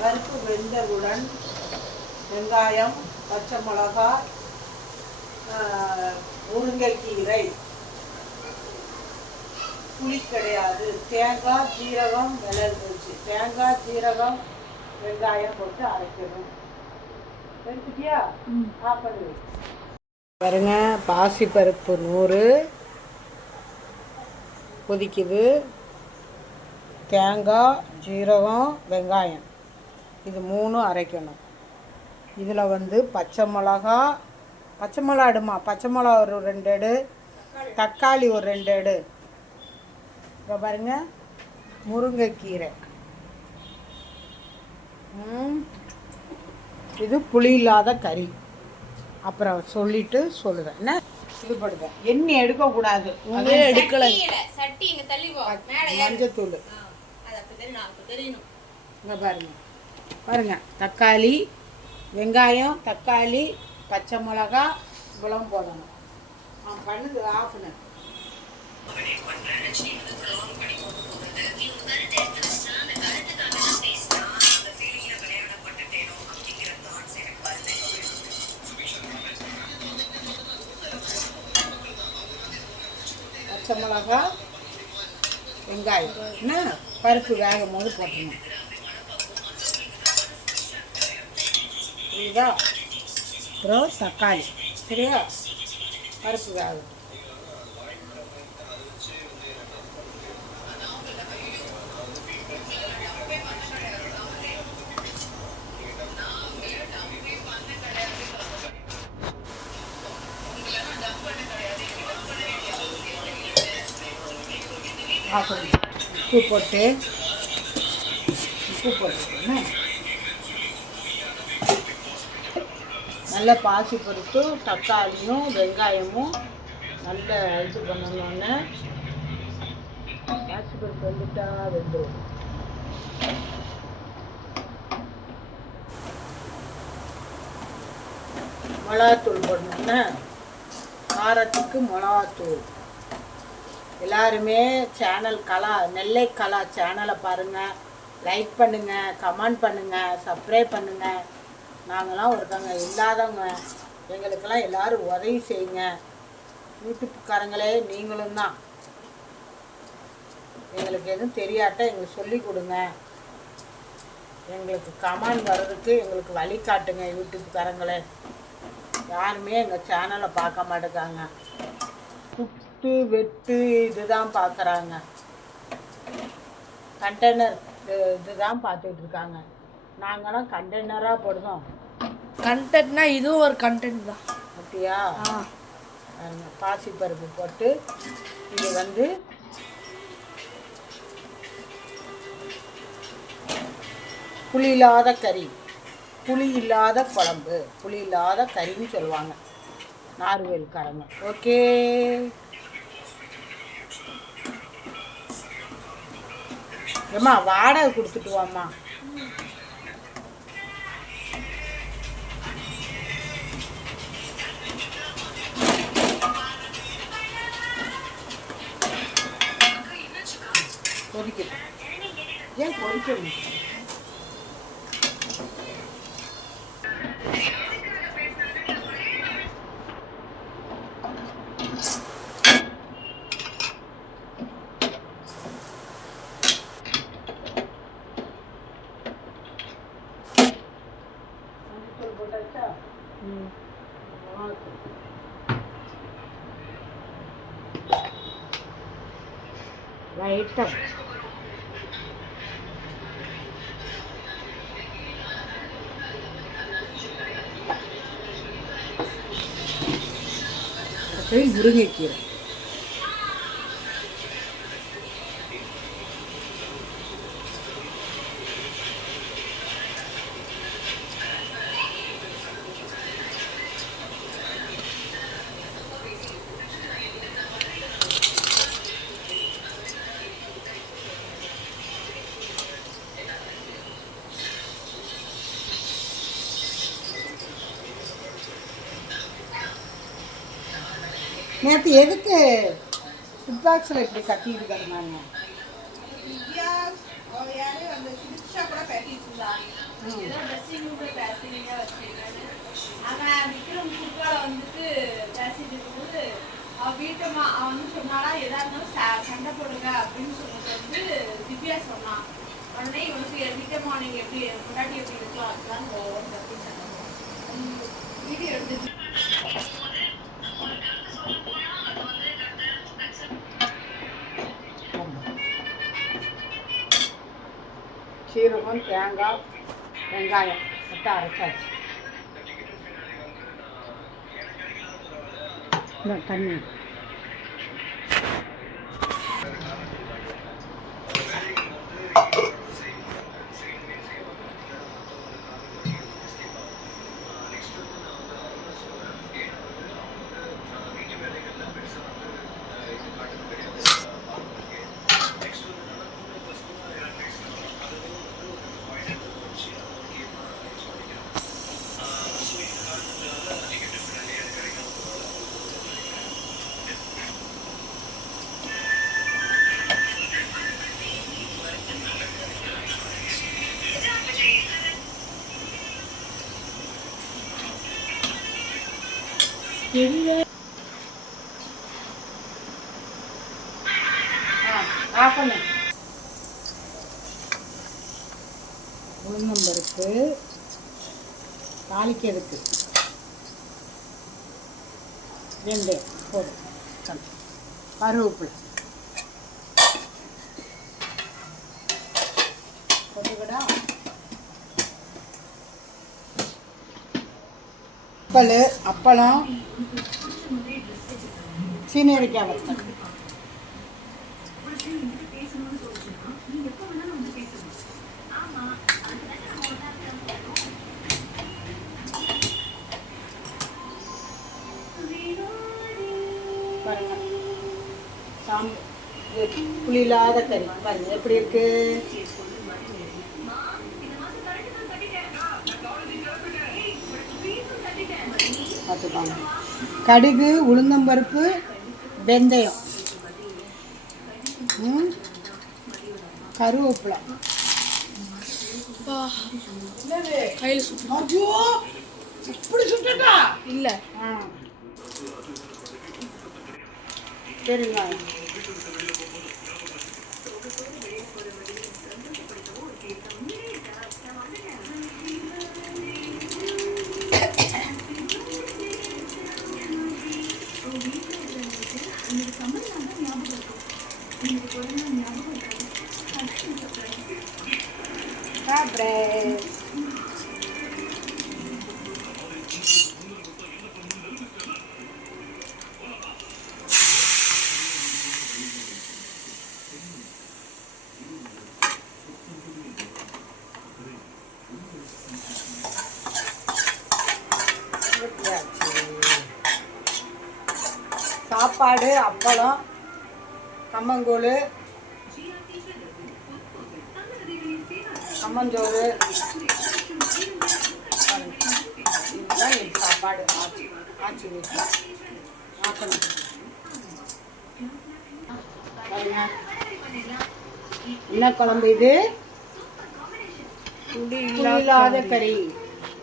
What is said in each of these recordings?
பருப்பு வெந்தவுடன் வெங்காயம், பச்சை மிளகாய், முருங்கைக்கீரை, புளி கிடையாது, தேங்காய், ஜீரகம், மிளகு வச்சு தேங்காய், ஜீரகம், வெங்காயம் போட்டு அரைக்கணும். எடுத்துட்டியா? ஆஃப் பண்ணி பாருங்க. பாசிப்பருப்பு 100 கொதிக்குது. தேங்காய், ஜீரகம், வெங்காயம் இது 3 அரைக்கணும். இதில் பச்சை மிளகா எடுமா, பச்சை மிளகா ஒரு 2 எடு, தக்காளி ஒரு 2 எடு. இப்போ பாருங்க, முருங்கைக்கீரை, இது புளி இல்லாத கறி. அப்புறம் சொல்லிட்டு சொல்லுவேன். என்ன இது படுவேன், எண்ணெய் எடுக்கக்கூடாது. எடுக்கலை. மஞ்சத்தூள் இங்கே பாருங்க. தக்காளி, வெங்காயம், தக்காளி, பச்சை மிளகா இவ்வளவு போடணும். பண்ணுது ஆஃப் பண்ணு. பச்சை மிளகா, வெங்காயம் என்ன பருப்பு வேகும் போது போட்டணும். புரியுதா? அப்புறம் தக்காளி. சரியா? பருப்பு வேகும். உப்பு போட்டு நல்ல பாசி பருப்பு, தக்காளியும் வெங்காயமும் நல்ல இது பண்ணணுன்னு. பாசி பருப்பு வந்துட்டா வெந்துடும். மிளகாத்தூள் போடணுன்னு, காரத்துக்கு மிளகாத்தூள். எல்லாருமே சேனல் நெல்லை கலா சேனலை பாருங்கள், லைக் பண்ணுங்கள், கமெண்ட் பண்ணுங்கள், சப்ஸ்கிரைப் பண்ணுங்கள். நாங்களாம் ஒருத்தவங்க இல்லாதவங்க, எங்களுக்கெல்லாம் எல்லோரும் உதவி செய்யுங்க. யூடியூப்காரங்களே நீங்களும் தான். எங்களுக்கு எதுவும் தெரியாட்ட எங்களுக்கு சொல்லி கொடுங்க. எங்களுக்கு கமெண்ட் வர்றதுக்கு எங்களுக்கு வழி காட்டுங்க. யூடியூப்காரங்களே யாருமே எங்கள் சேனலை பார்க்க மாட்டேங்காங்க. குத்து வெட்டு இதுதான் பார்க்குறாங்க. கண்டெய்னர் இதுதான் பார்த்துட்டு இருக்காங்க. நாங்களாம் கண்டெய்னராக போடுறோம். கண்டென்ட்னா இதுவும் ஒரு கண்டென்ட் தான். அப்படியா? பாசிப்பருப்பு போட்டு இது புளி இல்லாத கறி, புளி இல்லாத குழம்பு, புளி இல்லாத கறின்னு சொல்லுவாங்க நார்வேல்காரங்க. ஓகே, ஏம்மா வாடகை கொடுத்துட்டு வாம்மா. கொதிக்கட்டும். ஏன் கொதிக்கணும்? லைட்டாக முருங்கைக்கீரை. நேற்று எதுக்கு ஃபுட்பாக்ஸில் இப்படி கட்டிட்டு இருந்தாங்க? ஏதோ ட்ரெஸ்ஸிங் ரூம்ல பேசுறீங்க வச்சிருக்காரு. அவன் விக்ரம் குறுக்கால வந்துட்டு பேசிட்டு இருக்கும்போது அவன் வந்து சொன்னாலா எதா இருந்தாலும் சண்டை போடுங்க அப்படின்னு சொன்னது வந்து திவ்யா சொன்னான். உடனே இவனுக்கு விக்ரமா நீங்க எப்படி முன்னாடி எப்படி இருக்கலாம் அதுதான் வீடியோ எடுத்து சீரகம், தேங்காய், வெங்காயம் மட்டும் அரைச்சாச்சு. இந்த தண்ணி உளுந்தம்பருப்பு தாளிக்கிறதுக்கு வெந்தயம் போதும், கருவேப்பிலை கொஞ்சம் அப்பளம் சீனியரிக்காய் வத்தல். பாருங்க புளி இல்லாத கறி பாருங்க எப்படி இருக்கு. பார்த்துப்பாங்க. கடுகு, உளுந்தம்பருப்பு, வெந்தயம், கருவேப்பிலை, கையில் சுட்டு இப்படி சுட்டா இல்லை சரிங்க. சாப்பாடு, அப்பளம், கம்மங்கூழ், கம்மஞ்சோறு, இதுதான் என் சாப்பாடு. ஆச்சி வீட்டில் ஆக்கணும். என்ன குழம்பு இது? புளி இல்லாத கறி.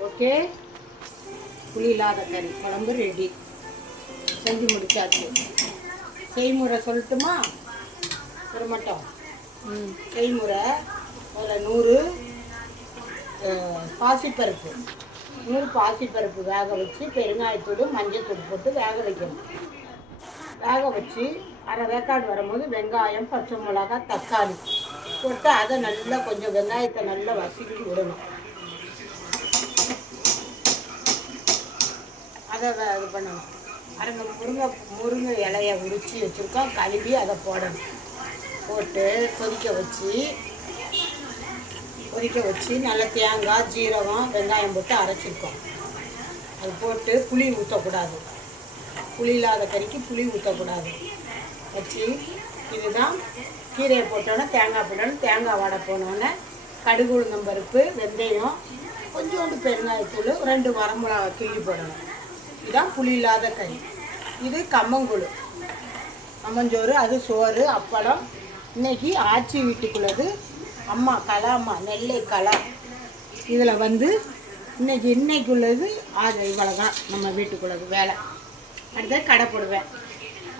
ஓகே, புளி இல்லாத கறி குழம்பு ரெடி. செஞ்சு முடிச்சாச்சு. செய்முறை சொல்லட்டுமா? சொல்லமாட்டோம். செய்முறை ஒரு 100 பாசிப்பருப்பு 100 பாசிப்பருப்பு வேக வச்சு பெருங்காயத்தூள் மஞ்சத்தூள் போட்டு வேக வைக்கணும். வேக வச்சு அரை வேக்காடு வரும்போது வெங்காயம், பச்சை மிளகாய், தக்காளி போட்டு அதை நல்லா கொஞ்சம் வெங்காயத்தை நல்லா வதக்கி விடணும். அதை இது பண்ணணும். அரைங்க முருங்கை இலையை உரித்து வச்சுருக்கோம், கழுவி அதை போடணும். போட்டு கொதிக்க வச்சு நல்லா தேங்காய், ஜீரகம், வெங்காயம் போட்டு அரைச்சிருக்கோம். அது போட்டு புளி ஊற்றக்கூடாது. புளி இல்லாத கறிக்கு புளி ஊற்றக்கூடாது. வச்சு இதுதான் கீரையை போட்டோன்னே தேங்காய் போட்டோன்னே தேங்காய் வடை போனோன்னே கடுகு, உளுந்தம்பருப்பு, வெந்தயம், கொஞ்சோண்டு பெருங்காயத்தூள், 2 வரமிளகா கிள்ளி போடணும். இதுதான் புளி இல்லாத கறி. இது கம்மங்கூழ், கம்மஞ்சோறு, அது சோறு, அப்பளம். இன்றைக்கி ஆச்சி வீட்டுக்குள்ளது அம்மா கலாம்மா நெல்லை கலா இதில் வந்து இன்னைக்குள்ளது அது இவ்வளோதான் நம்ம வீட்டுக்குள்ளது வேலை. அடுத்தது கடை போடுவேன்.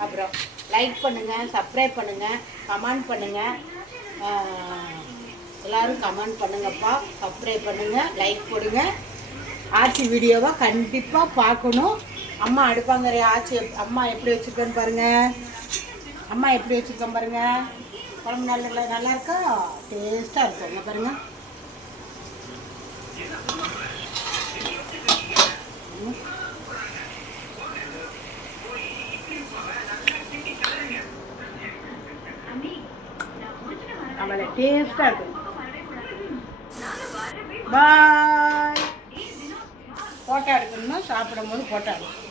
அப்புறம் லைக் பண்ணுங்கள், சப்ஸ்கிரைப் பண்ணுங்கள், கமெண்ட் பண்ணுங்கள். எல்லோரும் கமெண்ட் பண்ணுங்கப்பா, சப்ஸ்கிரைப் பண்ணுங்கள், லைக் போடுங்க. ஆச்சி வீடியோவை கண்டிப்பாக பார்க்கணும். அம்மா அடுப்பாங்கரை ஆச்சி அம்மா எப்படி வச்சுருக்கேன்னு பாருங்கள். அம்மா எப்படி வச்சுருக்கேன் பாருங்கள். குழம்பு நல்லா இருக்கா? டேஸ்ட்டாக இருக்கும். இங்கே பாருங்கள். அவளை டேஸ்ட்டாக இருக்கும். பாய். ஃபோட்டோ எடுக்கணும்னா சாப்பிடும் போது ஃபோட்டோ எடுக்கணும்.